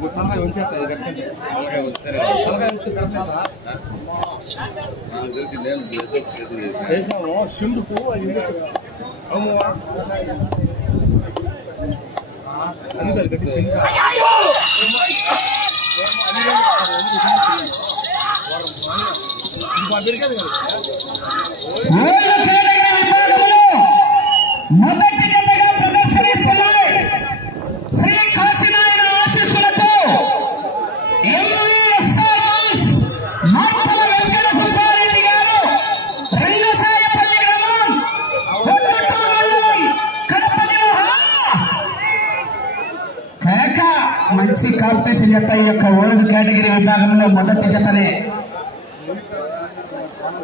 మీకు త్వరగా ఉంచేస్తాయి కట్టండి వేసాము షిమ్డు పువ్వు అది అందుకని కట్టి పంపిణీ కదా మంచి కాంపిటీషన్ జత ఈ యొక్క ఓల్డ్ కేటగిరీ విభాగంలో మొదటి జతనే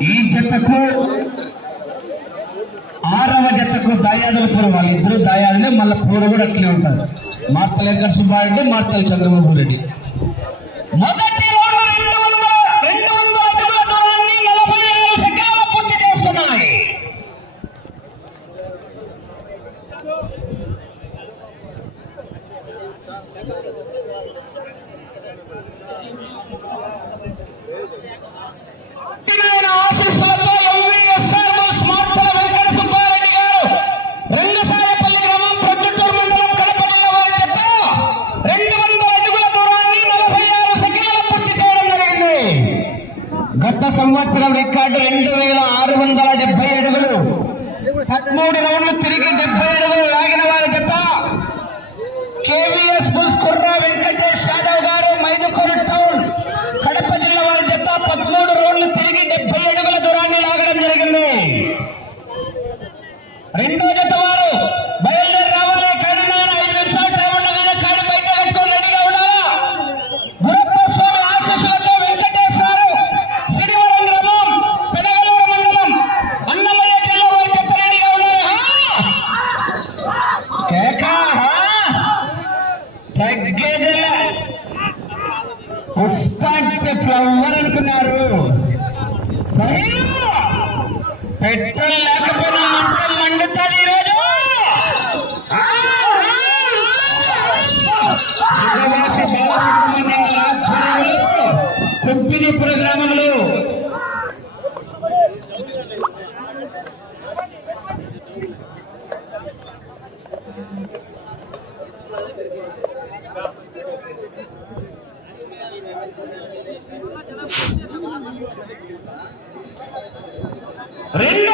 ఈ జతకు ఆరవ జతకు దాయాదుల పూర్వ వాళ్ళు ఇద్దరు దాయాదులే మళ్ళీ పూర్వ కూడా అట్లే ఉంటారు. మార్తల వెంకట సుబ్బారెడ్డి మార్తలు చంద్రబాబు రెడ్డి. మొదటి సంవత్సరం రికార్డు రెండు వేల ఆరు వందల డెబ్బై అడుగులు పదమూడు రౌండ్లు తిరిగి డెబ్బై అడుగులు లాగిన వారి రెండు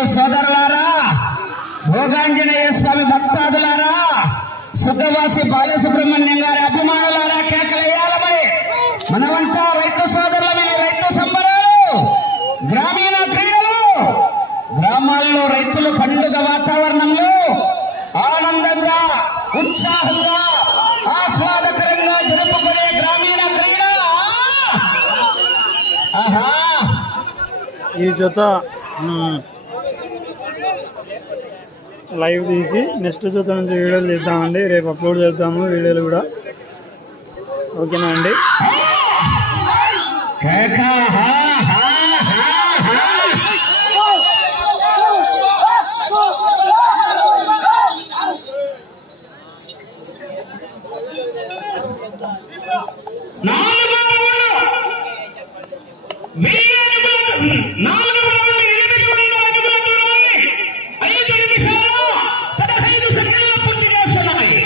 విశ్వాసి సోదరులారా భోగాంజనేయ స్వామి భక్తాదులారా సుఖవాసి బాలసుబ్రహ్మణ్యం గారి అభిమానులారా కేకలేయాలమై మనమంతా రైతు సోదరులమే రైతు సంబరాలు గ్రామీణ క్రియలు గ్రామాల్లో రైతులు పండుగ వాతావరణంలో ఆనందంగా ఉత్సాహంగా ఆహ్లాదకరంగా జరుపుకునే గ్రామీణ క్రీడ. ఈ జత లైవ్ తీసి నెక్స్ట్ చూద్దాం నుంచి వీడియోలు తీద్దామండి. రేపు అప్లోడ్ చేద్దాము వీడియోలు కూడా. ఓకేనా అండి కేక హా హా హా హా నాలుగో రౌండ్ వెయ్యి అడుగుల నాలుగో రౌండ్ ఎనిమిది వందల అడుగుల దూరాన్ని ఐదు నిమిషాలు పదహైదు సెకండ్లు పూర్తి చేసుకున్నాయి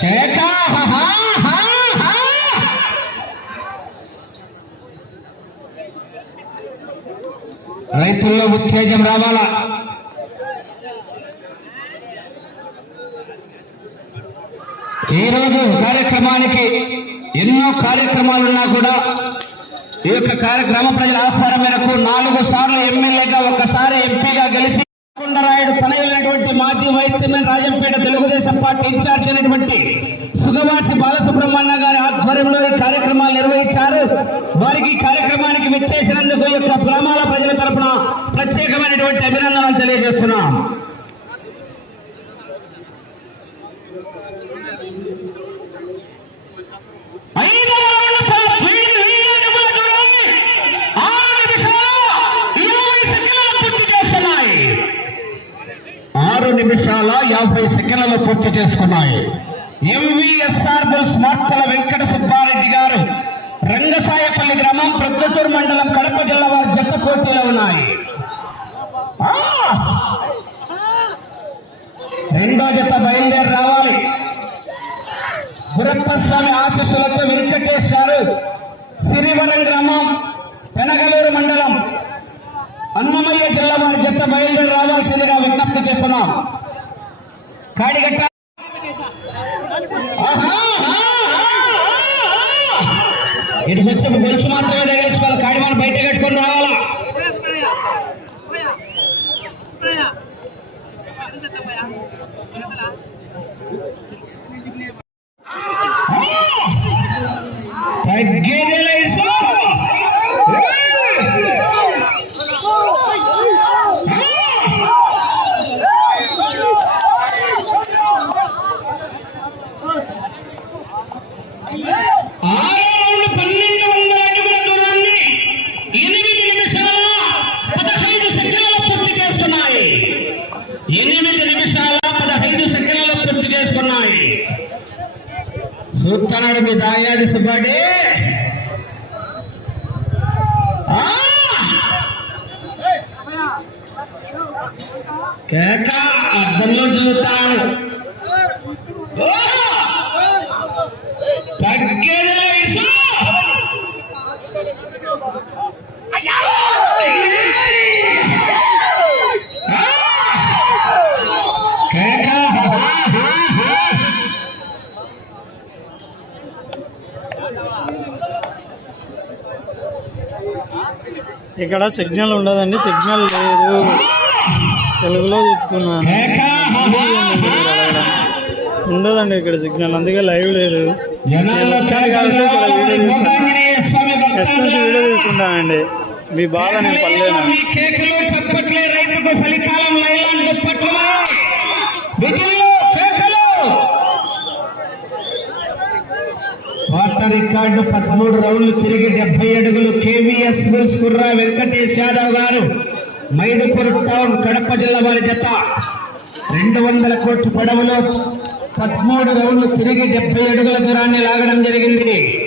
కేక హా హా హా రైతుల్లో రావాలా? ఈ రోజు కార్యక్రమానికి ఎన్నో కార్యక్రమాలున్నా కూడా ఈ యొక్క కార్యక్రమ ప్రజల ఆహ్వానం మేరకు నాలుగు సార్లు ఎమ్మెల్యేగా ఒకసారి ఎంపీగా గెలిచి కొండరాయుడు తనయులైనటువంటి మాజీ vice chairman Rajampet Telugudesam party incharge అయినటువంటి సుగవాసి బాలసుబ్రహ్మణ్య గారి ఆధ్వర్యంలో ఈ కార్యక్రమాలు నిర్వహించారు. వారికి కార్యక్రమానికి విచ్చేసినందుకు యొక్క గ్రామాల ప్రజల తరపున ప్రత్యేకమైనటువంటి అభినందనలు తెలియజేస్తున్నాం. ఆరు ఆరు నిమిషాల యాభై సెకండ్లలో పూర్తి చేసుకున్నాయి. MVSR bulls Marthala Venkata Subbareddy garu. Rangasayapalli గ్రామం ప్రొద్దుటూరు మండలం కడప జిల్లా వారి జత పోటీలో ఉన్నాయి. ఆ! రెండో జత బయలుదేరి రావాలి. గురప్ప స్వామి ఆశీస్సులతో వెంకటేష్ గారు సిరివరం గ్రామం పెనగలూరు మండలం అన్నమయ్య జిల్లా వారి జత బయలుదేరి రావాల్సిందిగా విజ్ఞప్తి చేస్తున్నాం. కాడిగట్ట I get it. ఇక్కడ సిగ్నల్ ఉండదండి సిగ్నల్ లేదు. తెలుగులో చెప్తున్నాను ఉండదండి ఇక్కడ సిగ్నల్ అందుకే లైవ్ లేదు. ఇక్కడ వీడియో తీసుకుంటానండి. మీ బాధ నేను పడలేను. రికార్డు పదమూడు రౌండ్లు తిరిగి డెబ్బై అడుగులు KVS bulls Kurra Venkatesh Yadav garu Maidupur town Kadapa జిల్లా వారి జత. రెండు వందల కోట్ల పడవలో పదమూడు రౌండ్లు తిరిగి డెబ్బై అడుగుల దూరాన్ని లాగడం జరిగింది.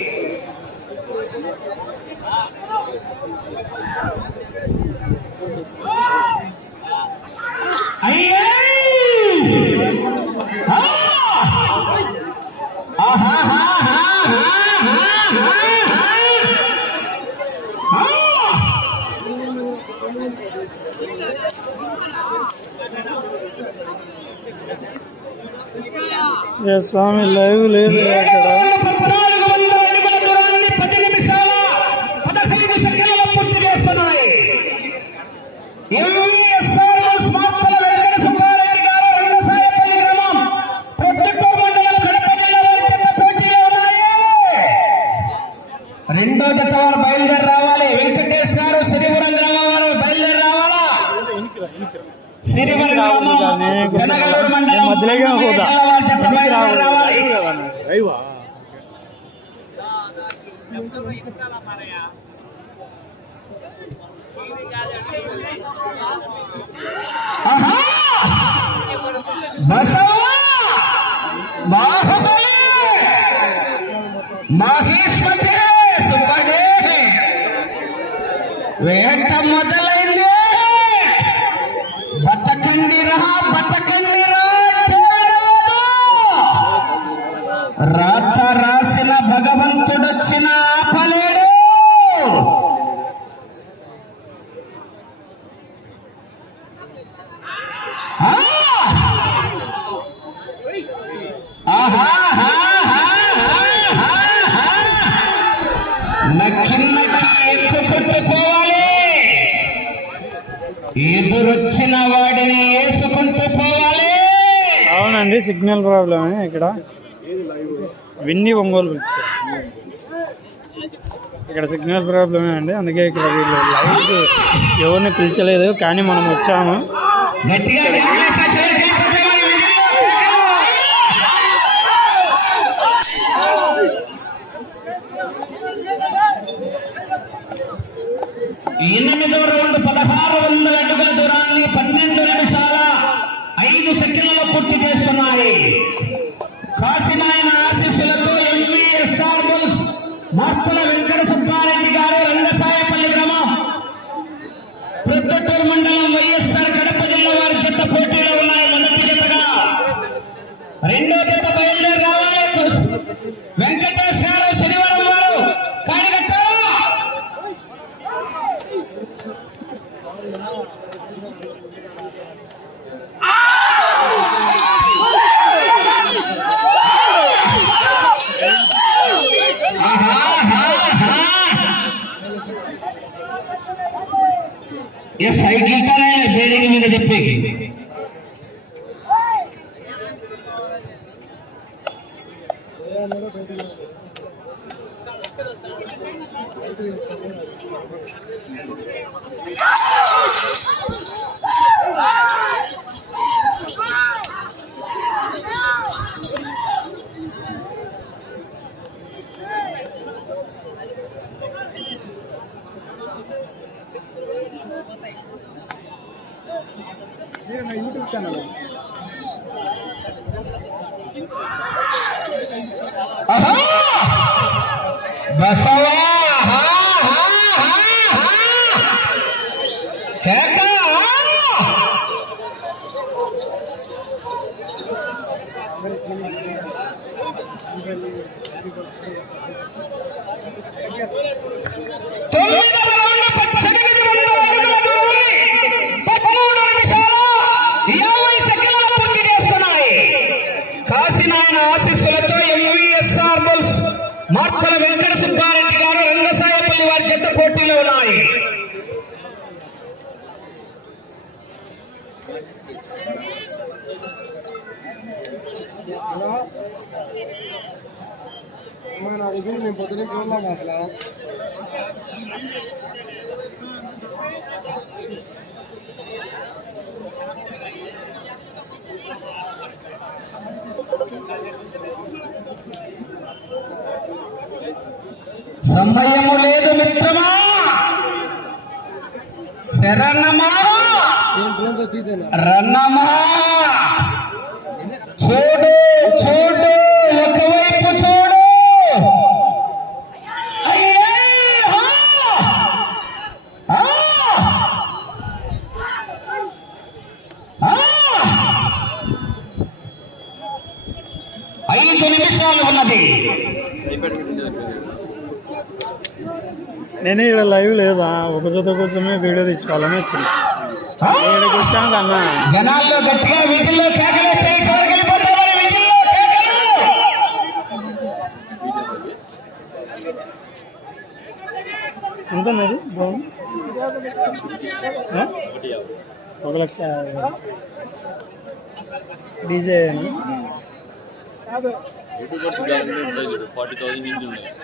స్వామి లైవ్ లేదు అక్కడ బాహుబలి! మహేశ్వరి సుబ్బడే వెంట మొదల సిగ్నల్ ప్రాబ్లమ్ ఇక్కడ. విన్ని ఒంగోలు పిలిచారు ఇక్కడ సిగ్నల్ ప్రాబ్లమే అండి. అందుకే ఇక్కడ వీళ్ళు లైట్ ఎవరిని పిలిచలేదు కానీ మనం వచ్చాము. ये साइकिल का है बेरिंग में डब्बे की బసవా! ఇలా మా నా దగ్గర నేను పొద్దునే చూడలేము అసలు. సమయము లేదు మిత్రమా? శరణమా? రన్నమా చూడు చూడు ఒకవైపు చూడు. ఐదు నిమిషాలు ఉన్నది. నేనే ఇక్కడ లైవ్ లేదా? ఒక జత కోసమే వీడియో తీసుకోవాలని వచ్చింది జనాల్లో గట్టిగా వీటిల్లో ఎంత మరి బాగుంది ఒక లక్ష డీజే యూట్యూబర్స్ గ్యారంటీ ఉంటాయి చూడు ఫార్టీ థౌసండ్ నుంచి ఉన్నాయి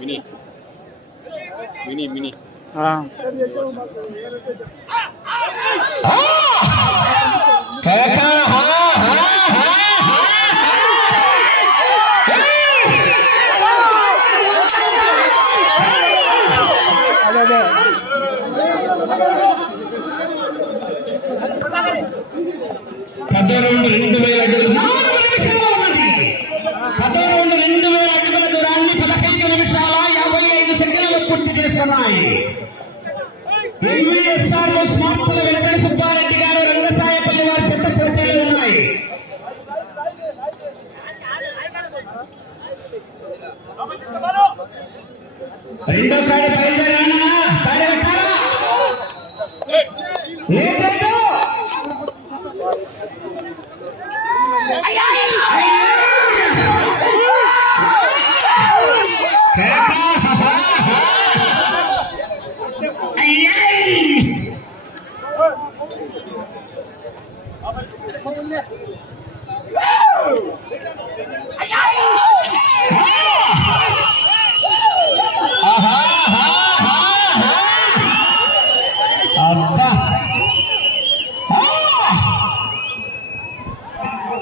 మినీ మినీ మినీ రెండో కాడి బయలుదేరానా కాడి పెట్టాలా ఏ రేటు అబ్బా ఆ!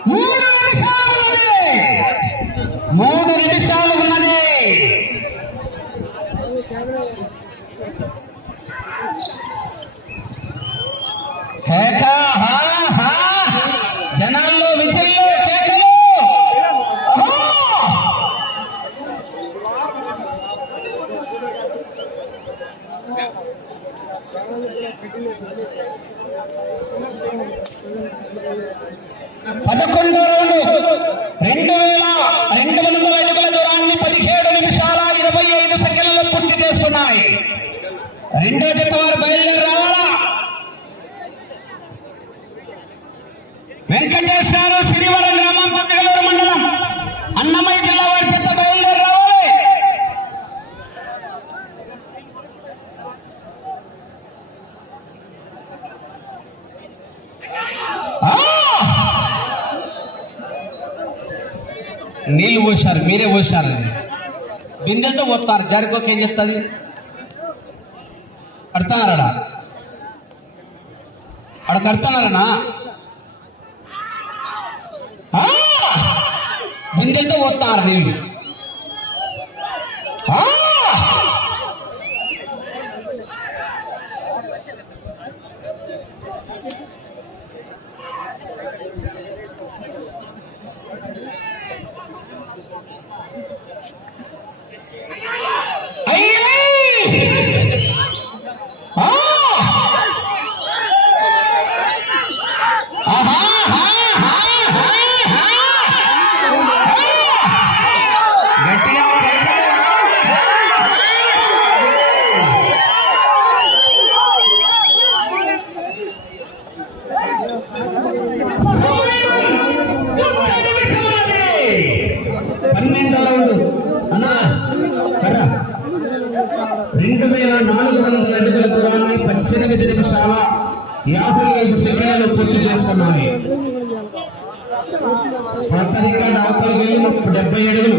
మూడు నిమిషాలు ఉన్నది మూడు నిమిషాలు ఉన్నది కేక హా, హా. జనాల్లో విజయంలో కేకలు ఆహా! పదకొండో రౌండ్ రెండు వేల రెండు వందల అడుగుల దూరాన్ని పదిహేడు నిమిషాల ఇరవై ఐదు సెకండ్లు పూర్తి చేసుకున్నాయి రెండో జత వారు బయలుదేరి రావాలా? వెంకటేశ్వర సిరివరం గ్రామం పుట్టగలూరు మండలం అన్నమయ్య జిల్లా వారి జత బయలుదేరి రావాలి. నీళ్ళు పోసారు మీరే పోసారు బిందెలతో పోతారు జరుకోక ఏం చెప్తుంది? కడతానారా అక్కడ కడతానారనా ఆ! బిందెలతో పోతారు నీళ్ళు ఆ! అయ్యే! ఆ! ఆహా! ఆహా! ఆహా! గట్టిగా కేకలు! ఒక్క నిమిషం ఉన్నది. పన్నెండో రౌండ్ అన్నా కర్ర రెండు వేల నాలుగు వందల అడుగుల దూరాన్ని తొమ్మిది నిమిషాల యాభై ఐదు సెకండ్లు పూర్తి చేసుకున్నాయి. కొత్త రికార్డు అవతల వేలు డెబ్బై అడుగులు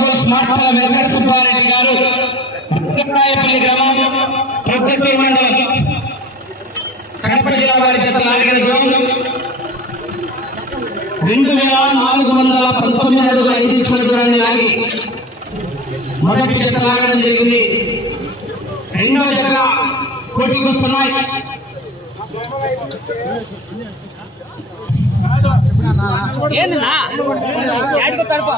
బోస్ మార్తల వెంకట సుబ్బారెడ్డి గారు రంగరాయపల్లి గ్రామం ప్రొద్దుటూరు మండలం. కడప జిల్లా వారి జత రెండు వేల నాలుగు వందల పంతొమ్మిది అడుగుల ఐదు ఇంచుల ఆగి మొదటి జత ఆగడం జరిగింది. రెండవ జత పోటీకి వస్తున్నాయి. ఏంది నా? యాడికి తడప